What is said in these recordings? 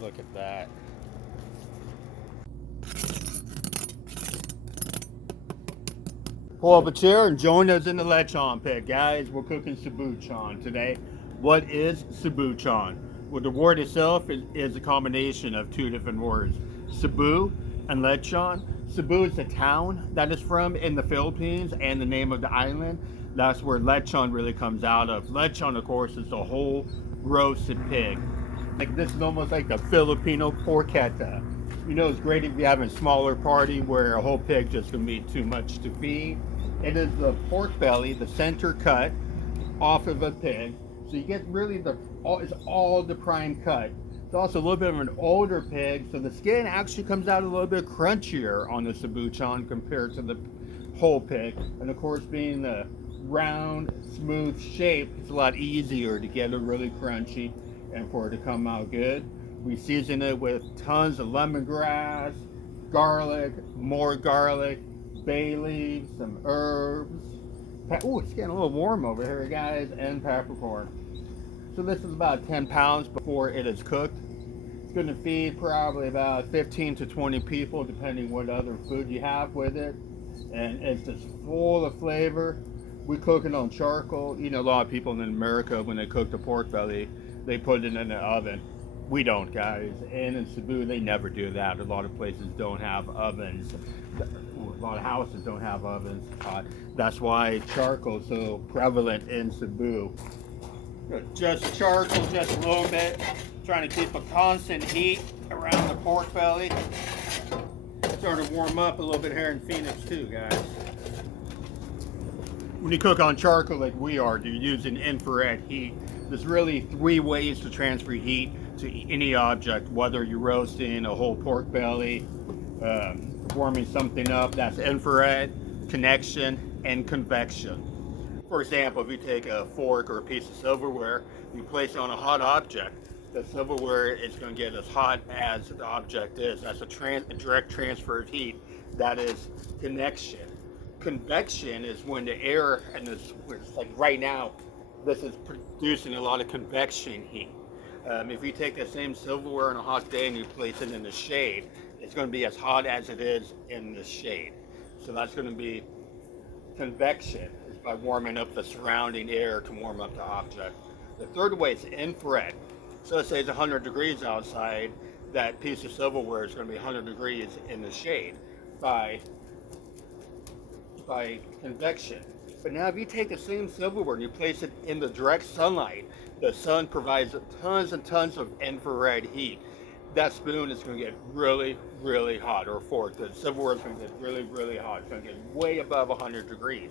look at that. Pull up a chair and join us in the lechon pit, guys. We're cooking Cebuchon today. What is Cebuchon? Well, the word itself is a combination of two different words, Cebu and Lechon. Cebu is the town that it's from in the Philippines and the name of the island. That's where Lechon really comes out of. Lechon, of course, is the whole roasted pig. Like this is almost like the Filipino porchetta. You know, it's great if you're having a smaller party where a whole pig just gonna be too much to feed. It is the pork belly, the center cut off of a pig. So you get really it's all the prime cut. It's also a little bit of an older pig, so the skin actually comes out a little bit crunchier on the Cebuchon compared to the whole pig. And of course, being the round, smooth shape, it's a lot easier to get it really crunchy and for it to come out good. We season it with tons of lemongrass, garlic, more garlic, bay leaves, some herbs. Oh, it's getting a little warm over here, guys, and peppercorn. So this is about 10 pounds before it is cooked. It's going to feed probably about 15 to 20 people, depending what other food you have with it. And it's just full of flavor. We cook it on charcoal. You know, a lot of people in America, when they cook the pork belly, they put it in the oven. We don't, guys. And in Cebu, they never do that. A lot of places don't have ovens. A lot of houses don't have ovens. That's why charcoal is so prevalent in Cebu. Just charcoal, just a little bit. Trying to keep a constant heat around the pork belly. Starting to warm up a little bit here in Phoenix too, guys. When you cook on charcoal like we are, you're using infrared heat. There's really three ways to transfer heat to any object, whether you're roasting a whole pork belly, warming something up. That's infrared, connection, and convection. For example, if you take a fork or a piece of silverware, you place it on a hot object, the silverware is going to get as hot as the object is. That's a direct transfer of heat. That is connection. Convection is when the air, and this, like right now, this is producing a lot of convection heat. If you take the same silverware on a hot day and you place it in the shade, it's going to be as hot as it is in the shade. So that's going to be convection, is by warming up the surrounding air to warm up the object. The third way is infrared. So let's say it's 100 degrees outside, that piece of silverware is going to be 100 degrees in the shade by convection. But now if you take the same silverware and you place it in the direct sunlight, the sun provides tons and tons of infrared heat. That spoon is going to get really, really hot, or fork. The silverware is going to get really, really hot. It's going to get way above 100 degrees.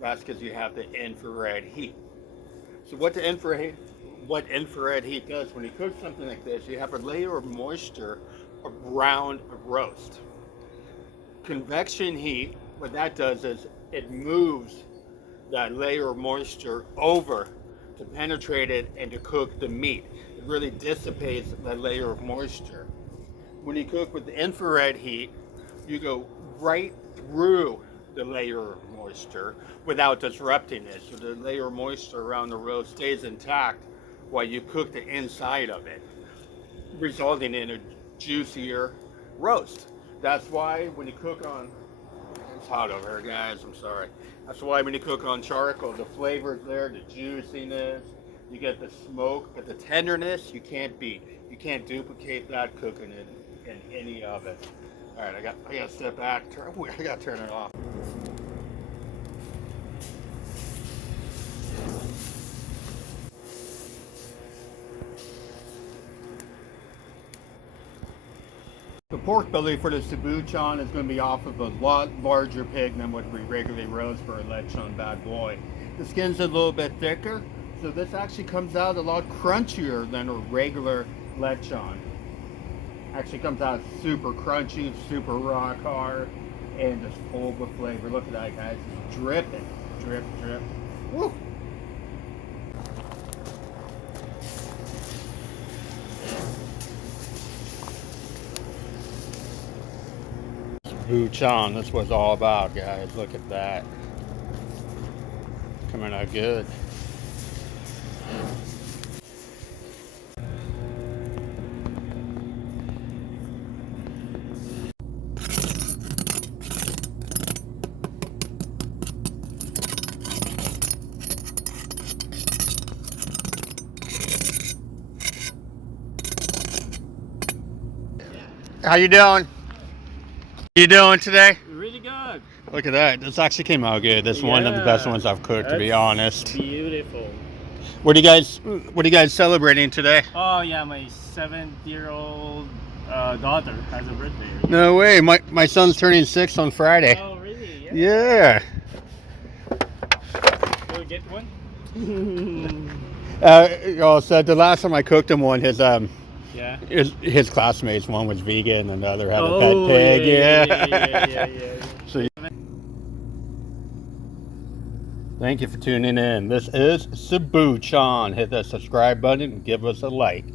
That's because you have the infrared heat. So what infrared heat does, when you cook something like this, you have a layer of moisture around a roast. Convection heat, what that does is it moves that layer of moisture over to penetrate it and to cook the meat. It really dissipates that layer of moisture. When you cook with the infrared heat, you go right through the layer of moisture without disrupting it. So the layer of moisture around the roast stays intact while you cook the inside of it, resulting in a juicier roast. That's why when you cook on, it's hot over here, guys, I'm sorry. That's why when you cook on charcoal, the flavor's there, the juiciness, you get the smoke, but the tenderness you can't beat. You can't duplicate that cooking in any oven. All right, I got to step back. I got to turn it off. The pork belly for the Cebuchon is going to be off of a lot larger pig than what we regularly roast for a lechon bad boy. The skin's a little bit thicker, so this actually comes out a lot crunchier than a regular lechon. Actually comes out super crunchy, super rock hard, and just full of flavor. Look at that, guys. It's dripping. Drip, drip. Woo! Cebuchon, that's what it's all about, guys. Look at that. Coming out good. How you doing? You doing today? Really good. Look at that. This actually came out good. This is one of the best ones I've cooked, to be That's honest. beautiful. What are you guys celebrating today? Oh yeah, my 7-year-old daughter has a birthday. No way. My son's turning 6 on Friday. Oh really? Yeah. Will we get one? So the last time I cooked him one, his Yeah. his classmates, one was vegan and the other had a Oh pet pig. yeah. So thank you for tuning in. This is Cebuchon. Hit that subscribe button and give us a like.